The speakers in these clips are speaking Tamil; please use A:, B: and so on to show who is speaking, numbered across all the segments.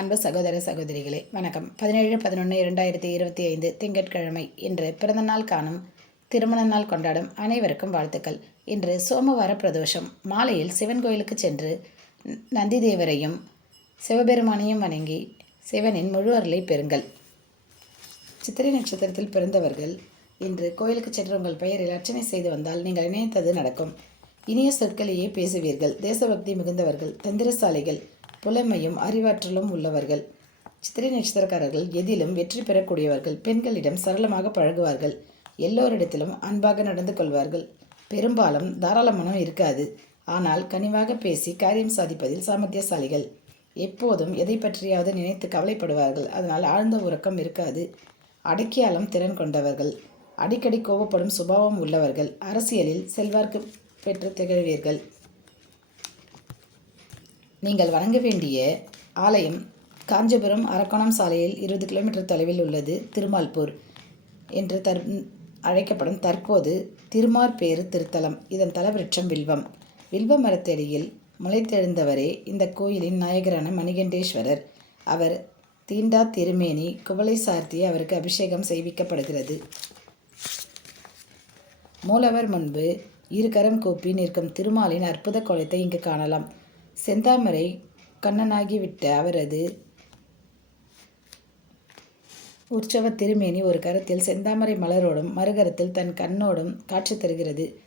A: அன்பு சகோதர சகோதரிகளே வணக்கம். பதினேழு பதினொன்று இரண்டாயிரத்தி இருபத்தி ஐந்து திங்கட்கிழமை இன்று பிறந்தநாள் காணும் திருமண நாள் கொண்டாடும் அனைவருக்கும் வாழ்த்துக்கள். இன்று சோமவார பிரதோஷம். மாலையில் சிவன் கோயிலுக்கு சென்று நந்தி தேவரையும் சிவபெருமானையும் வணங்கி சிவனின் முழு அருளை பெறுங்கள். சித்திரை நட்சத்திரத்தில் பிறந்தவர்கள் இன்று கோயிலுக்கு சென்று உங்கள் பெயரில் அர்ச்சனை செய்து வந்தால் நீங்கள் நினைத்தது நடக்கும். இனிய சொற்களையே பேசுவீர்கள். தேசபக்தி மிகுந்தவர்கள் தந்திரசாலிகள் புலமையும் அறிவாற்றலும் உள்ளவர்கள். சித்திரை நட்சத்திரக்காரர்கள் எதிலும் வெற்றி பெறக்கூடியவர்கள் பெண்களிடம் சரளமாக பழகுவார்கள். எல்லோரிடத்திலும் அன்பாக நடந்து கொள்வார்கள். பெரும்பாலும் தாராள மனம் இருக்காது. ஆனால் கனிவாக பேசி காரியம் சாதிப்பதில் சாமர்த்தியசாலிகள். எப்போதும் எதை பற்றியாவது நினைத்து கவலைப்படுவார்கள். அதனால் ஆழ்ந்த உறக்கம் இருக்காது. அடக்கியாலும் திறன் கொண்டவர்கள். அடிக்கடி கோபப்படும் சுபாவம் உள்ளவர்கள். அரசியலில் செல்வார்க்கு பெற்று திகழ்வீர்கள். நீங்கள் வணங்க வேண்டிய ஆலயம் காஞ்சிபுரம் அரக்கோணம் சாலையில் இருபது கிலோமீட்டர் தொலைவில் உள்ளது திருமால்பூர் என்று தற் அழைக்கப்படும் தற்போது திருமார்பேறு திருத்தலம். இதன் தலவிருட்சம் வில்வம். வில்வ மரத்தடியில் முளைத்தெழுந்தவரே இந்த கோயிலின் நாயகரான மணிகண்டேஸ்வரர். அவர் தீண்டா திருமேனி குவளை சார்த்தி அவருக்கு அபிஷேகம் செய்விக்கப்படுகிறது. மூலவர் முன்பு இருகரம் கூப்பி நிற்கும் திருமாலின் அற்புத கோலத்தை இங்கு காணலாம். செந்தாமரை கண்ணனாகிவிட்ட அவரது உற்சவ திருமேனி ஒரு கரத்தில் செந்தாமரை மலரோடும் மறுகரத்தில் தன் கண்ணோடும் காட்சி தருகிறது.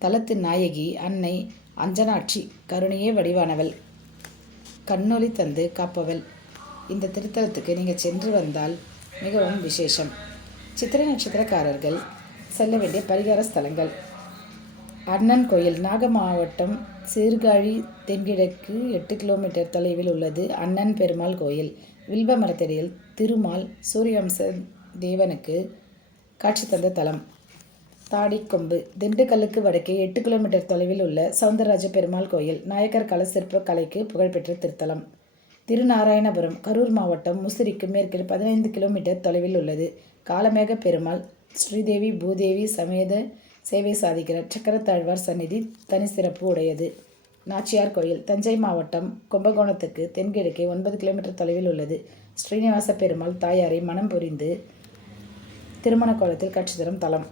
A: தலத்து நாயகி அன்னை அஞ்சனாட்சி கருணையே வடிவானவள். கண்ணொளி தந்து காப்பவள். இந்த திருத்தலத்துக்கு நீங்கள் சென்று வந்தால் மிகவும் விசேஷம். சித்திரை நட்சத்திரக்காரர்கள் செல்ல வேண்டிய பரிகார ஸ்தலங்கள். அண்ணன் கோயில் நாக மாவட்டம் சீர்காழி தென்கிழக்கு எட்டு கிலோமீட்டர் தொலைவில் உள்ளது அண்ணன் பெருமாள் கோயில். வில்வ மரத்தடியில் திருமால் சூரியவம்ச தேவனுக்கு காட்சி தந்த தலம். தாடிக்கொம்பு திண்டுக்கல்லுக்கு வடக்கே எட்டு கிலோமீட்டர் தொலைவில் உள்ள சவுந்தரராஜ பெருமாள் கோயில் நாயக்கர் கல சிற்ப கலைக்கு புகழ்பெற்ற திருத்தலம். திருநாராயணபுரம் கரூர் மாவட்டம் முசிறிக்கு மேற்கில் பதினைந்து கிலோமீட்டர் தொலைவில் உள்ளது. காலமேக பெருமாள் ஸ்ரீதேவி பூதேவி சமேத சேவை சாதிக்கிறார் சக்கரத்தாழ்வார் சந்நிதி தனி சிறப்பு உடையது. நாச்சியார் கோயில் தஞ்சை மாவட்டம் கும்பகோணத்துக்கு தென்கிழக்கே ஒன்பது கிலோமீட்டர் தொலைவில் உள்ளது. ஸ்ரீனிவாச பெருமாள் தாயாரை மனம் புரிந்து திருமண கோலத்தில் காட்சி தரும் தலம்.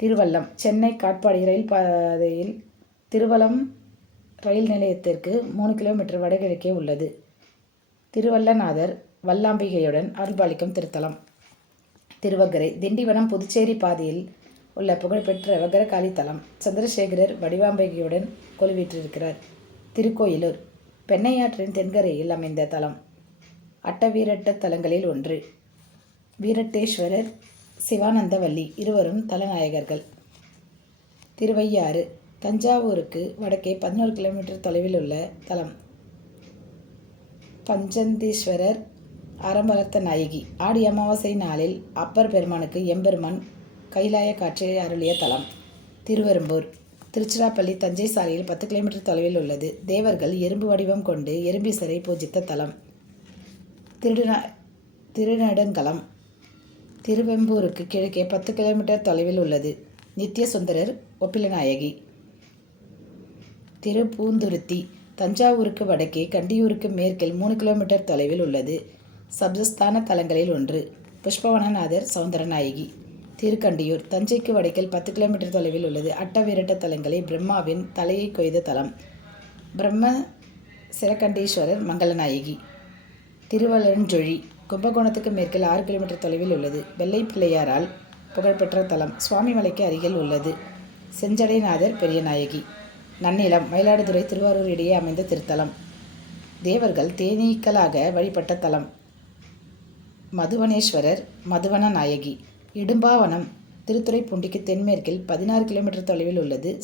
A: திருவல்லம் சென்னை காட்பாடி ரயில் பாதையில் திருவலம் ரயில் நிலையத்திற்கு மூணு கிலோமீட்டர் வடகிழக்கே உள்ளது. திருவல்லநாதர் வல்லாம்பிகையுடன் அருள்பாலிக்கும் திருத்தலம். திருவக்கரை திண்டிவனம் புதுச்சேரி பாதையில் உள்ள புகழ்பெற்ற வகரகாளி தலம் சந்திரசேகரர் வடிவாம்பிகையுடன் கொலுவீற்றிருக்கிறார். திருக்கோயிலூர் பெண்ணையாற்றின் தென்கரையில் அமைந்த தலம். அட்டவீரட்ட தலங்களில் ஒன்று. வீரட்டேஸ்வரர் சிவானந்தவல்லி இருவரும் தலநாயகர்கள். திருவையாறு தஞ்சாவூருக்கு வடக்கே பதினோரு கிலோமீட்டர் தொலைவில் உள்ள தலம். பஞ்சந்தீஸ்வரர் அறம்பலத்த நாயகி. ஆடி அமாவாசை நாளில் அப்பர் பெருமானுக்கு எம்பெருமான் கைலாய காட்சியை அருளிய தலம். திருவெரும்பூர் திருச்சிராப்பள்ளி தஞ்சை சாலையில் பத்து கிலோமீட்டர் தொலைவில் உள்ளது. தேவர்கள் எறும்பு வடிவம் கொண்டு எறும்பிசரை பூஜித்த தலம். திருநா திருநடங்கலம். திருவெம்பூருக்கு கிழக்கே பத்து கிலோமீட்டர் தொலைவில் உள்ளது. நித்திய சுந்தரர் ஒப்பிலநாயகி. திருப்பூந்துருத்தி தஞ்சாவூருக்கு வடக்கே கண்டியூருக்கு மேற்கில் மூணு கிலோமீட்டர் தொலைவில் உள்ளது. சப்தஸ்தான தலங்களில் ஒன்று. புஷ்பவனநாதர் சவுந்தரநாயகி. திருக்கண்டியூர் தஞ்சைக்கு வடக்கில் பத்து கிலோமீட்டர் தொலைவில் உள்ளது. அட்டவிரட்ட தலங்களை பிரம்மாவின் தலையை கொய்த தலம். பிரம்ம சிரக்கண்டீஸ்வரர் மங்களநாயகி. திருவலஞ்சொழி கும்பகோணத்துக்கு மேற்கில் ஆறு கிலோமீட்டர் தொலைவில் உள்ளது. வெள்ளை பிள்ளையாரால் புகழ்பெற்ற தலம் சுவாமிமலைக்கு அருகில் உள்ளது. செஞ்சடைநாதர் பெரியநாயகி நன்னிலம் மயிலாடுதுறை திருவாரூர் இடையே அமைந்த திருத்தலம். தேவர்கள் தேனீக்களாக வழிபட்ட தலம். மதுவனேஸ்வரர் மதுவன நாயகி. இடும்பாவனம் திருத்துறைப்பூண்டிக்கு தென்மேற்கில் பதினாறு கிலோமீட்டர் தொலைவில் உள்ளது.